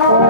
Oh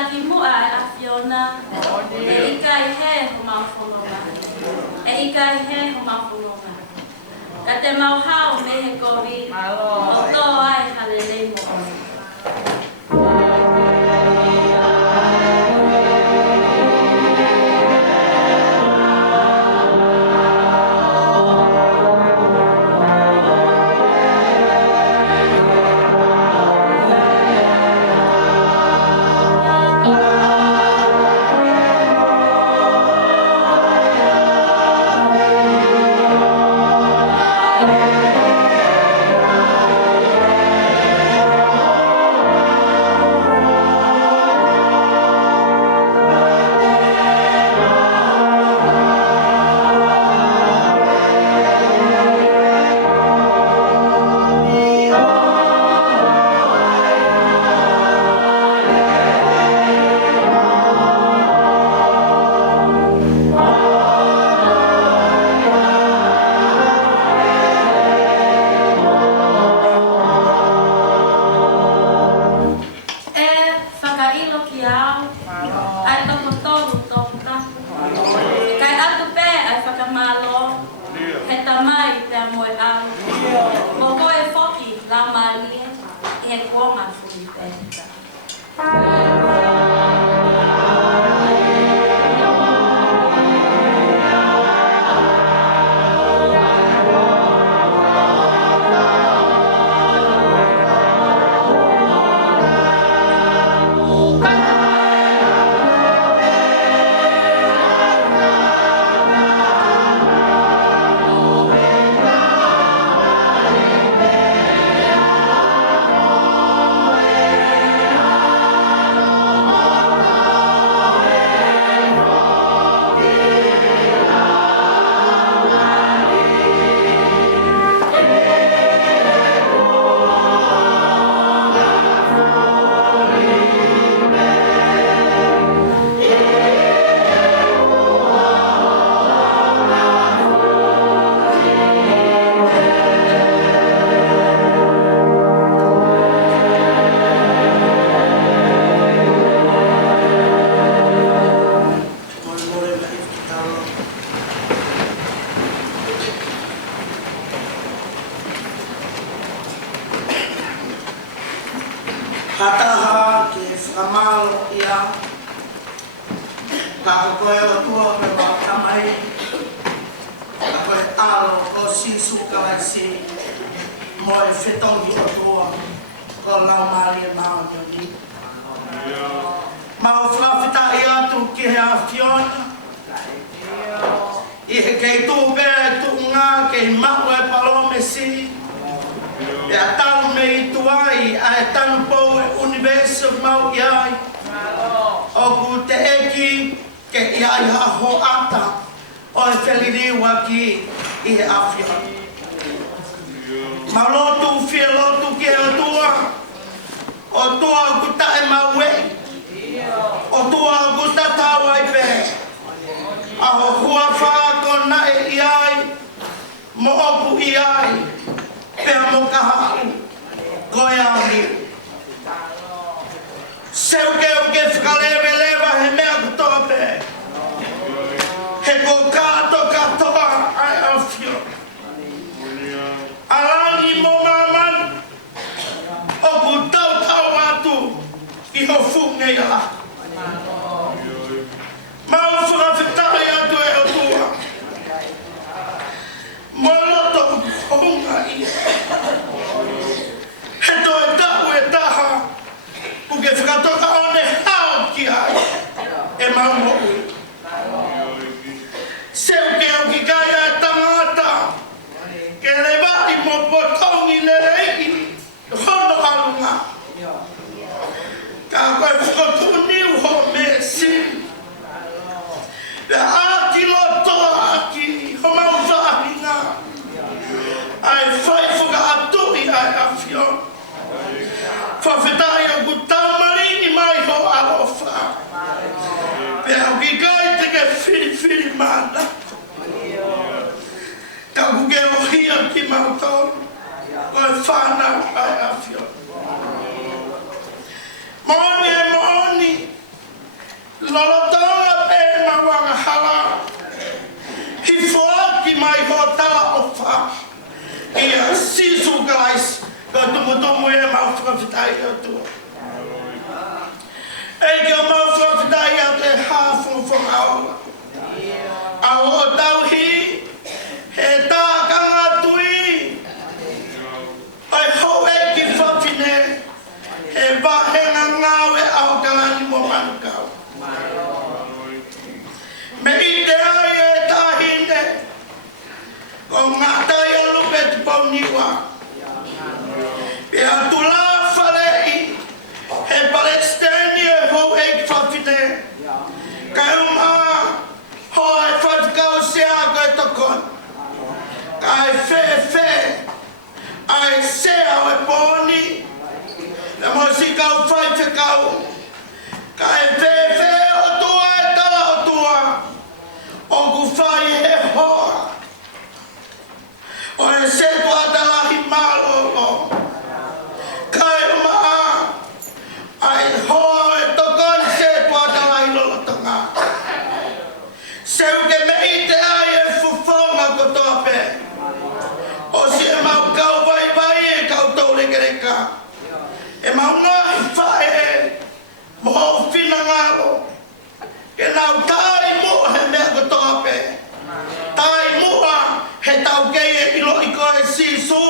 laki mua a Fiona. E ika I he o mawhononga. E ika I he o mawhononga. Ka te mauhau me he COVID. O tō ai halelei mo. Hataha ke whakamalo ia ka koe o tua me wa kamai ka koe alo o sisu kalaisi mo e whetongi o tua ko lau maari e mao ni mao whakawhita I atu ki he a Fiona I he kei tū bere tū ngā kei mahu e palome si e a tau me I tuai a e tanu pou e universo mau iai o ku te eki ke iai ha ho ata o e wheliriwa ki I he awhia ma lotu whia lotu ki o tua ku ta e mau e o tua ku ta tau ai pe a ho hua wha kona e iai mo opu iai pea mo kaha koe ami seu ke whakalewe lewa he mea kutoa pe he ko katoa ai awhio alangi mo maman o ku tau atu I ho funge ala mau whakawhitahi atu e o tua mo loto honga I he toi tahu e taha ku ke whakatoka one hao ki ai e mau hui seu ke au ki kai a tangata ke lewai mo potongi le rei hono alunga ka koe whakatuniu ho me si pe aki loto aki ho mau whahinga ai whai whaka atui ai awhio whawhetai o ku taumarini mai ho alofa pe au ki kai te ke whiri mana ka ku ke o hia ki mautou koe whanau ai awhio Moni e moni, Lolotonga pe mawanga hala. Hifoaki mai hotala ofa. Ia sisu guys. Katumu e mau whakawhitai atua. E kia mau whakawhitai a te hāwhunga whakaola. A o tauhi, he tākanga tui. Ai hau e ki whawhine, he wahenga ngāwe au kalani mo manukau. Me i te ai e tāhine, ko ngātai alu pe te pauniwa. Pea tula whalei, he Palestini e hou e ki whawhine. Kai hoa e whawhikau sea koe tokon. Kai whe, ai sea o e pōni. Le mo si kau whawhikau. Kai whe o tua e tala o tua. O ku whai e hoa. O e se tua talahi malolo. Kai maa. Ai hoa e tokon se tua talahi lolotonga. Seu ke me ite ai e fufonga ko tope. O si e mau kau vai e kau tau rekereka. E mau ngahi whae e mo whina ngalo. Ke nau tai mua he mea ko tope. Tai mua he tau kei e ilo i koe sisu.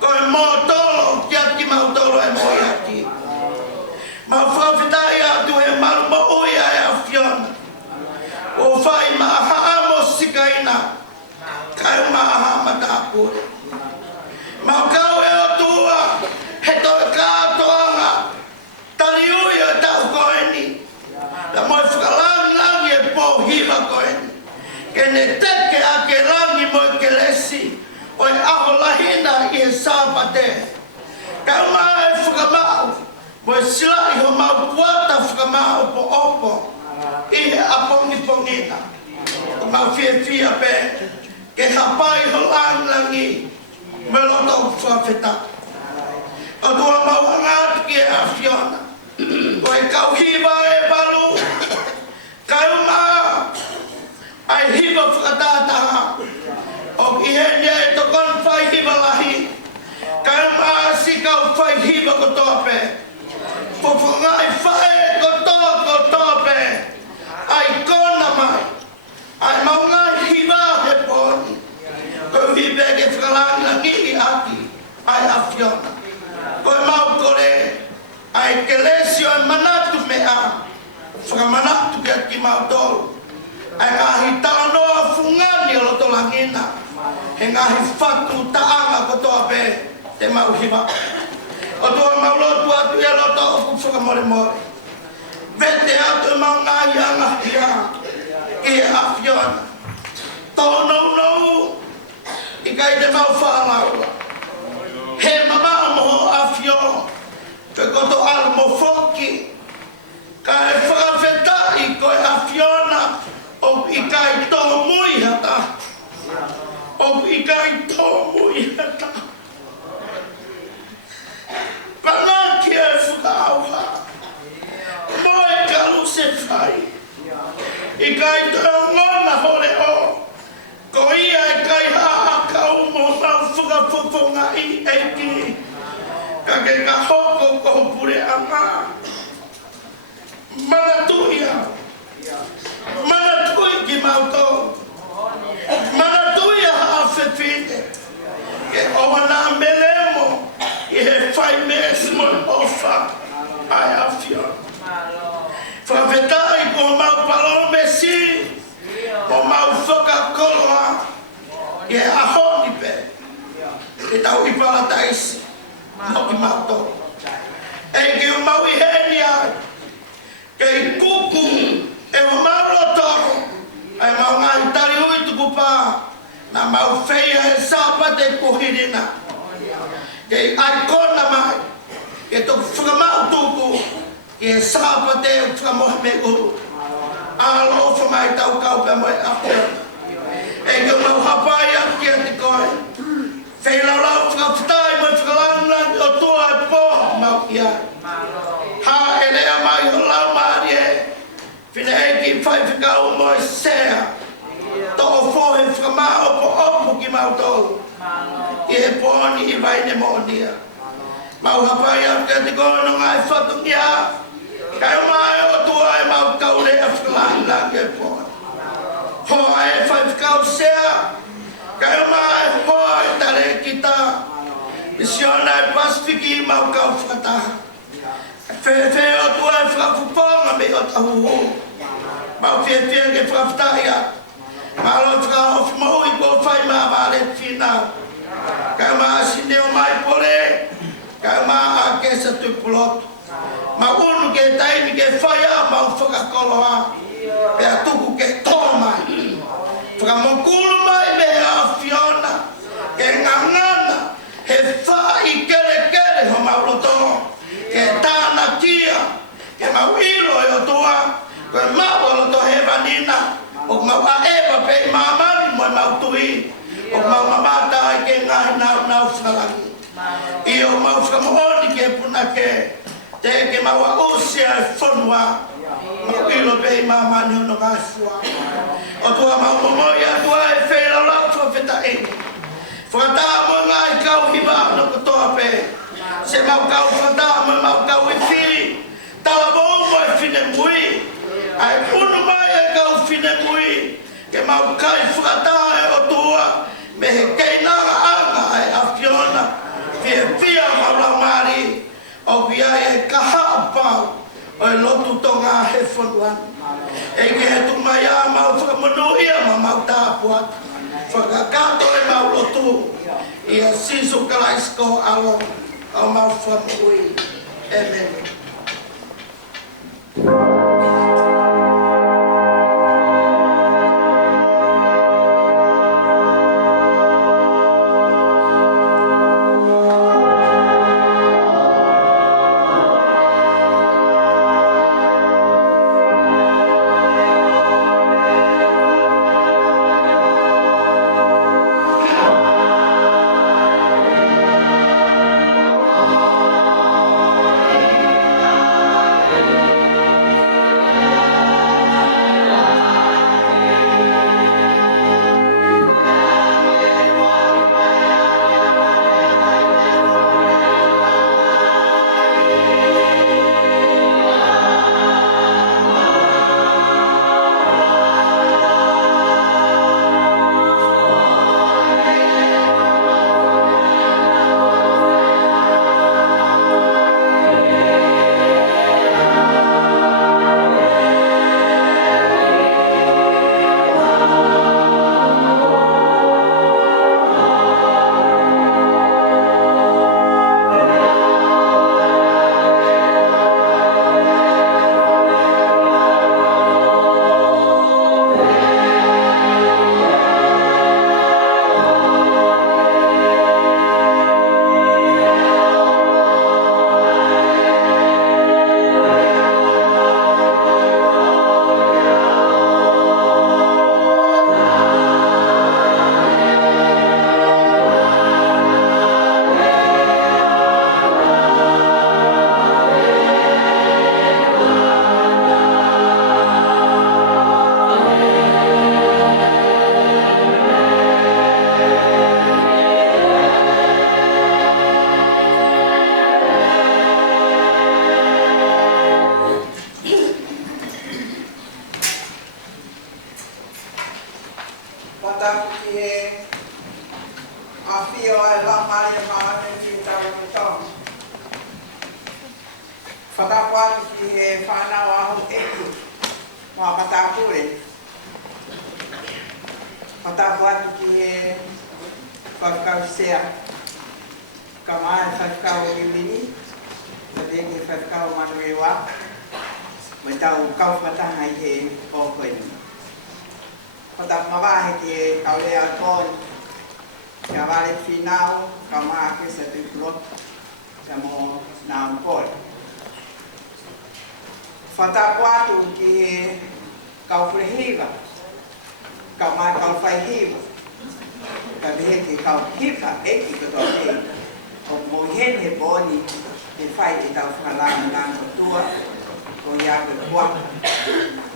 Koe mo tolo ki aki mau tolo e mo iaki. Mau whawhitai atu he maru mo uia e a whiona. O whai maaha mo sikaina. Kai maaha matapure. Mau kau e o tua. He toi kātoanga. Tali ui o tau koeni. La moi whakalangi e pō hiva koeni. Kene teke a ke langi mo ke lesi. O e aho lahina i e sāpate. Kau maa e whakamau. Mo e sila i ho mau puata whakamau po opo. I apongi pongina. O mau fia pe. Ke hapai ho langi. Me loto whawheta. O tua mau angat ki e a whiona. O e kau hiva e balu. Kau maa. Ai hiva whakatataha. O ki henia e tokon whai hiva lahi. Kau maa si kau whai hiva ko tope. Whawhangai whae ko tope. Ai kona mai. Ai mau ngai hiva he poni. Kau hive ke whakalanga ngi aki. Ai a whiona. Koe mau kore. Ai kelesio e manatu mea. Whakamanatu ke aki mau tolu. Ai ngahi tānoa fungani o loto langina. He ngahi whatu taanga ko tope. Te mau hiva. O tua mau lotu atu e loto o ku whakamore. Vete atu mau ngahi anga hia. I a whiona. Tōnou. I kai te mau whālaula. He mamao moho a whiona. Te koto almo foki. Kai whakawhetai koe a whiona. O i kai tō mui hata. O i kai tō mui hata. Pana ki e whakaauha. Moe kalu se whai. I kai tō ngona hore o. Ko ia e kai haa kau mo mau whakapoponga i eiki. Ka ke ka hoko ko pure anga. Mana tuia. Mana tui ki mau tō. Mana tuia haa whewhine. Ke owa nā melemo. I he whai mesmo ofa. Ai a whiona. Whawhetai ko mau palome si. Ko mau whakakoloa. I he ahoni pe. Ke tau i palataisi. Mo ki mau tō. E ki u mau i heni ai. Ke i kuku. E o mau lotoro. Ai mau ngai tari ui tuku pā. Na mau wheia e sāpate kuhirina. Ke ai kona mai. Ke toku whakamau tuku. Ke sāpate o whakamohe me uru. Alo ofa mai tau kaupe mo e awhiona. E ke mau hapai aki a te koe. Wheilau lau whakawhitai mo whakalangan o tua e pō mau i ai. Ha e lea mai o lau maari e. fai whikau mo e sea. To o fo he whakamā opo opo ki mautolu. I he pōni I vai ne mo'onia. Mau hapai au ka te kono ngai whatung ia. Kai mai o tua e mau kaure a whakalangi langi e pōni. Hoa e whai whikau sea. Kai mai hoa e tare kita. Misiona e Pasifiki mau kau whakataha. Whewhe o tua e whakapuponga me o tahuhu. Mau whiewhia ke whakaftahi atu. Malo whakahofi mau I kua whai maa vare whina. Kai maa sineo mai pole. Kai maa a kesa tupulotu. Ma unu ke taimi ke whaia mau whakakoloa. Pea tuku ke tō mai. Whakamokulu mai me a Fiona. Ke ngangana. He whai kere kere ho mauloto. Ke tāna kia. Ke mau ilo e o tua. Koe mau loto he vanina. O mau a ewa pe mamari mo mau tui. O mau mamata ai ke ngai nau nau whalangi. I o mau whakamohoni ke punake. Te ke mau a usia e whanua. Mau ilo pe mamani ono ngai fua. O tua mau momoi a tua e whera lakua wheta eni. Whakata mo ngai kau hiwa no katoa pe. Se mau kau whakata mo mau kau e whiri. Tala mo mo e whine mui. Ai unu mai e kau whine mui. Ke mau kai whakata e o tua. Me he keinanga anga e a Fiona. Whia mau lau mari. O whia e kaha pau. O e lotu tonga he whanuan. E ke he tu mai a mau whakamanu ia ma mau tāpuat. Whakakato e mau lotu. Ia sisu kalaisko alo. O mau whamui. Amen.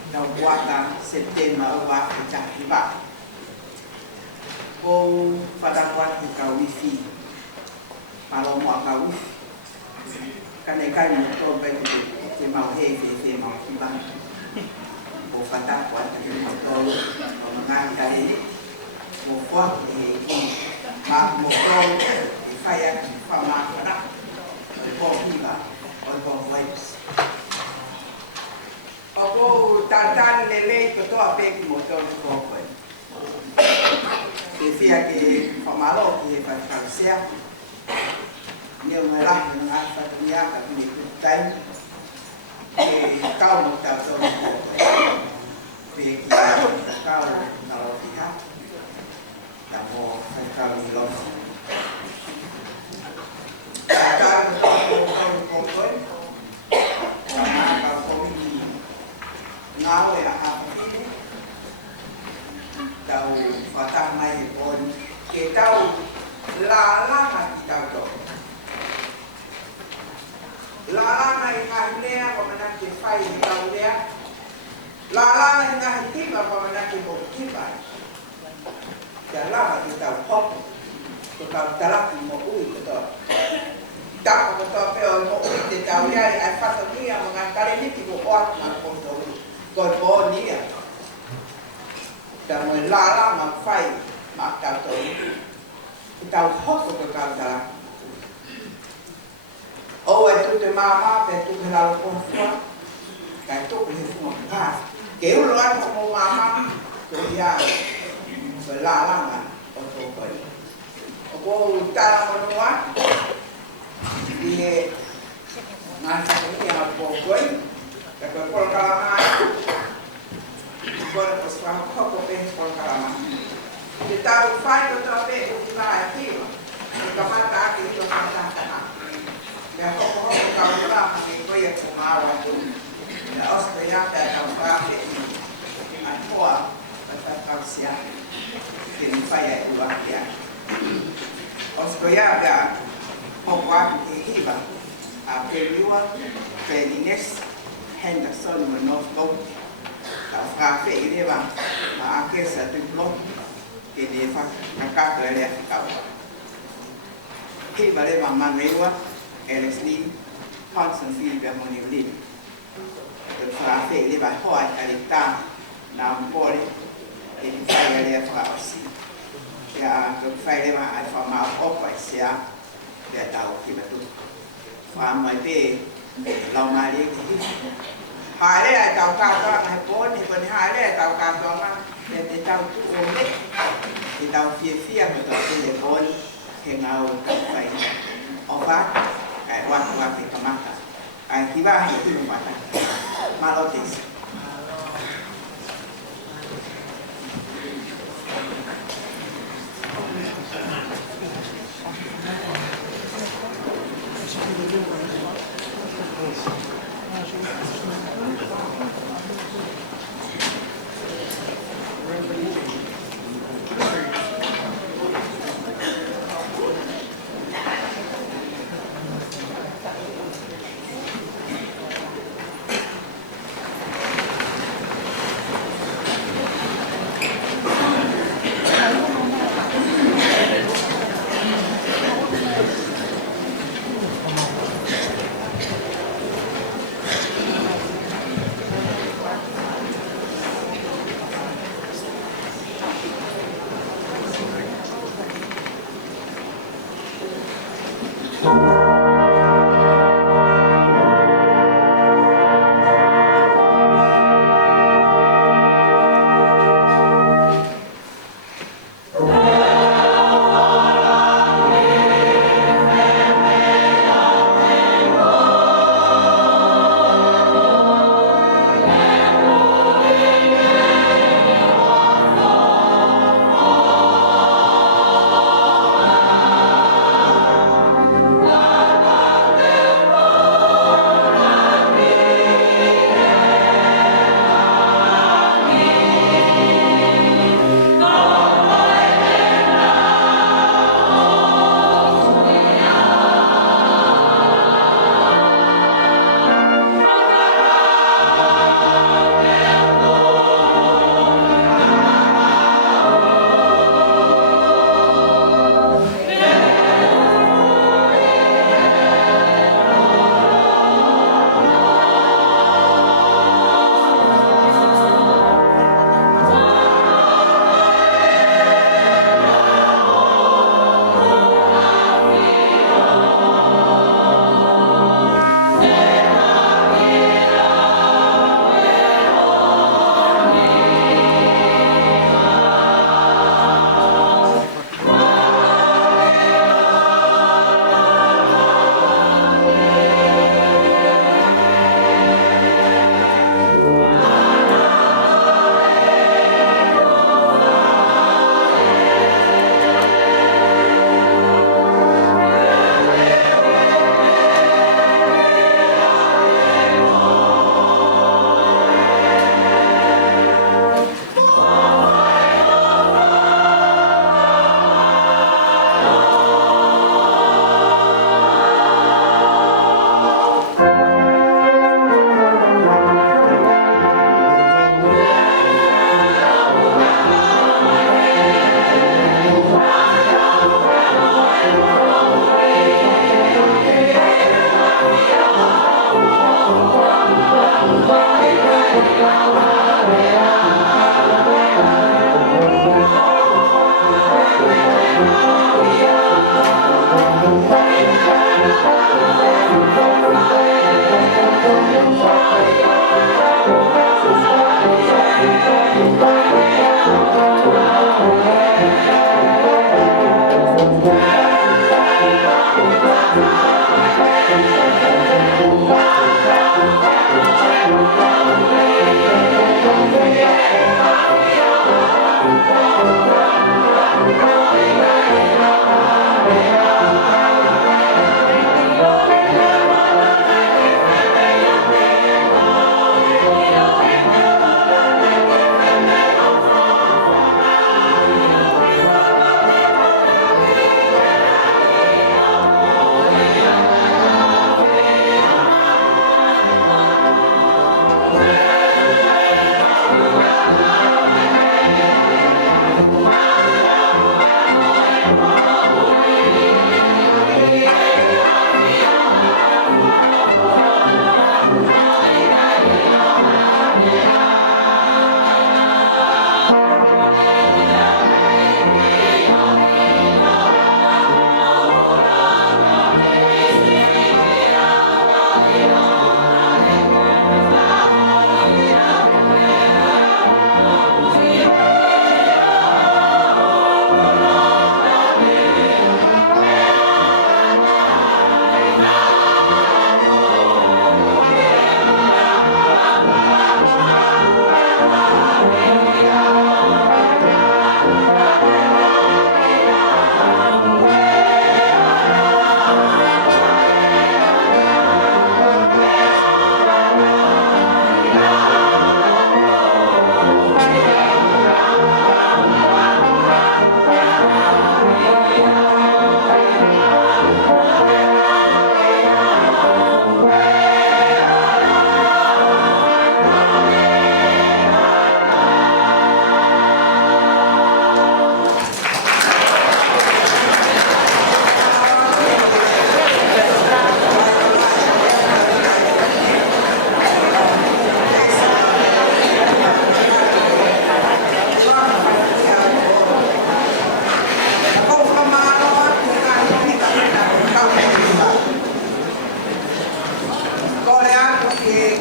tau wata September wa Jahiba. O pada kuat ka wifi. Kalau mau ka wifi. Kan motor baik ke mau ke mau kibang. O pada kuat ke motor mengajar ini. O kuat mak motor fire fama pada. O kiba. O vibes. Ako tatan lele to apek motor ko ko. Fia que famalo que parecia. Neu merah dengan apa dunia kami time. Kau tak tahu. Fia kau kalau dia. Tak mau kau belum. Tatan ko ko. Ngau ya apa ini tahu fatah mai pun kita tahu lala kita tahu lala mai kahnya pemenang kifai tahu dia lala mai tiba pemenang kifai jalan kita hop kita jalan mau kita tak kita mau kita tahu ya ai fatah ni yang mengangkat ini kita buat maupun còn bố ní à đã mới la la mà phai mà cao tới tao hốt của tôi cao ra ôi tôi mà về tôi là con phá cái tôi bị phun phá kiểu loạn không mua mà tôi ra phải la la mà con tôi phải cô ta mà nói đi ngàn cái nhà bộ quấy cái con calamar agora os carros como tem com calamar então faz outra vez o que vai aqui então matar aqui então matar e a pouco o carro lá que foi a tomar o atum e a hospedar até a comprar a tua para passear que não faz o aqui hospedar já pouco aqui riba a perua Fernandes Henderson Manofto cà phê đi vào mà cái sở thích lốt thì đi phát các cái đẹp cầu khi mà đi vào màn mấy quá Alex Lee Constantine và Moni Lee được cà phê đi vào hỏi Alita làm bò đi thì phải là đẹp vào xí và được phải đi vào ai phải máu ốp phải xe để tàu khi mà tôi và mấy cái lòng mai đi hai đấy tàu cao đó hai bốn thì phần hai đấy tàu cao đó mà để tàu tu ổn đấy thì tàu phía của tàu thì bốn thì ngầu phải ở phát cái quan thì có mặt ai khi ba hay khi mà mà lo thì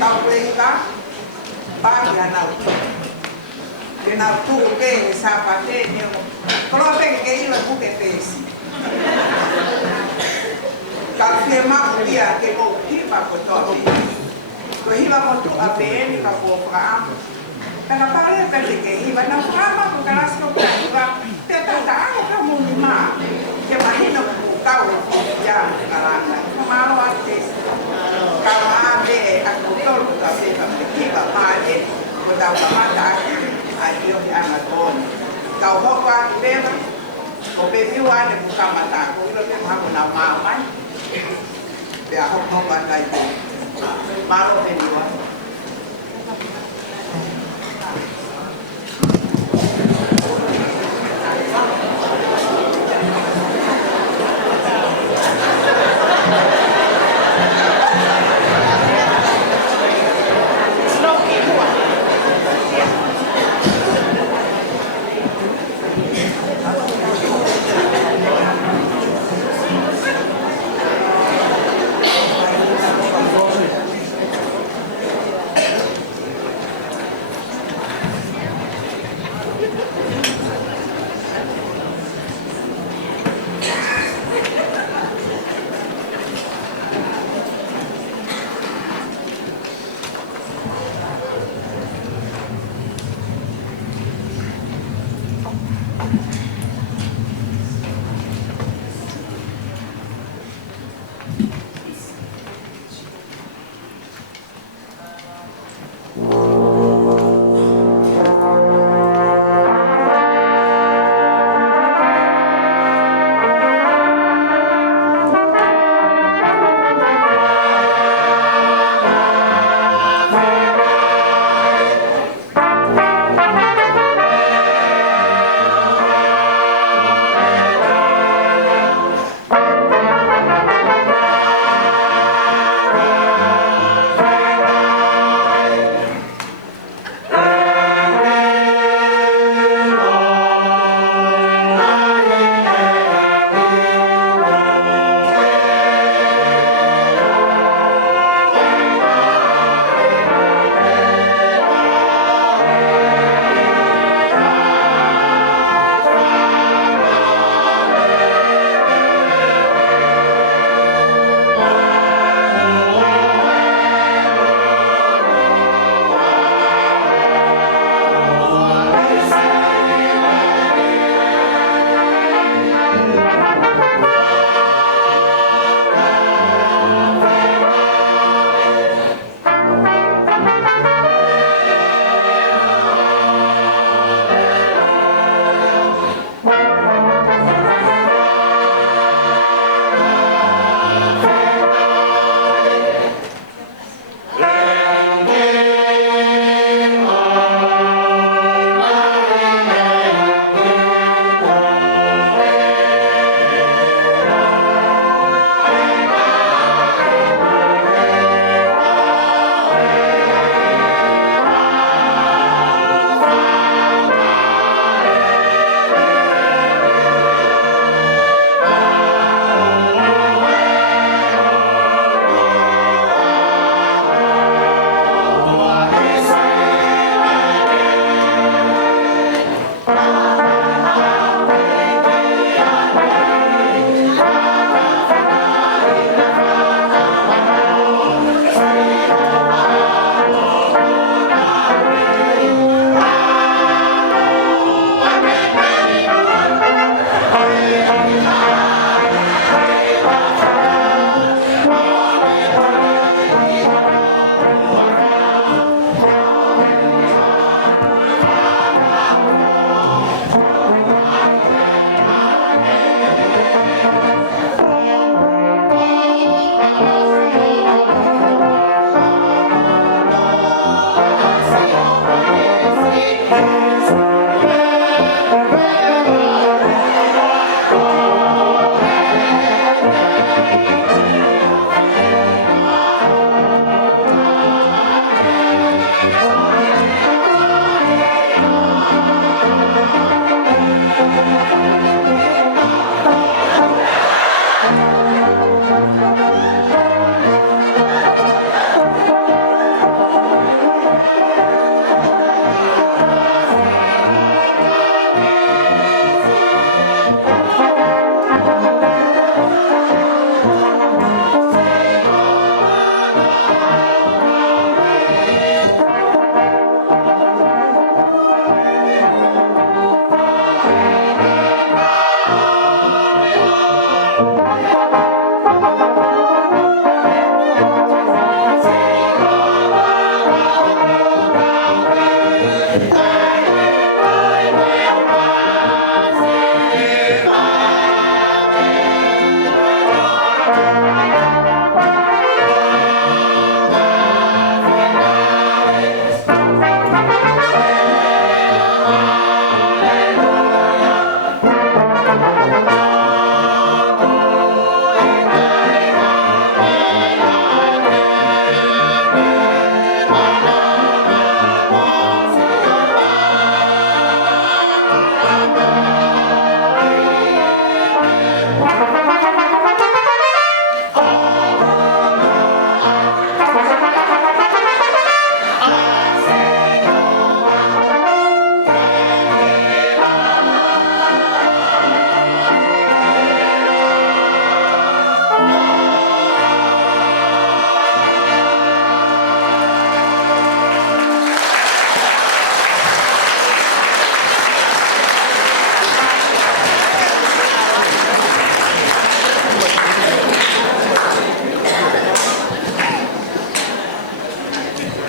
kau pelengka, bagi anak. Kena tu ke sapate ni. Kalau ke ini bukan tesi. Kalau firma dia ke mau hiba kotori. Ko hiba mo tu abe ni ka ko pra. Kana pare ka ke hiba na frama ko kana sko ka hiba. Te ta ka mo ni ma. Ke mahino kau ya karanga. Malo ate. Kau ade aku tol ka se ka hiba ma de ko da ma ta. Ayo di Amazon. Kau bawa beba. O bebi wane buka mata. Ko ilo ke ma ko na ma mai. Biar aku mau bandai tu, baru beli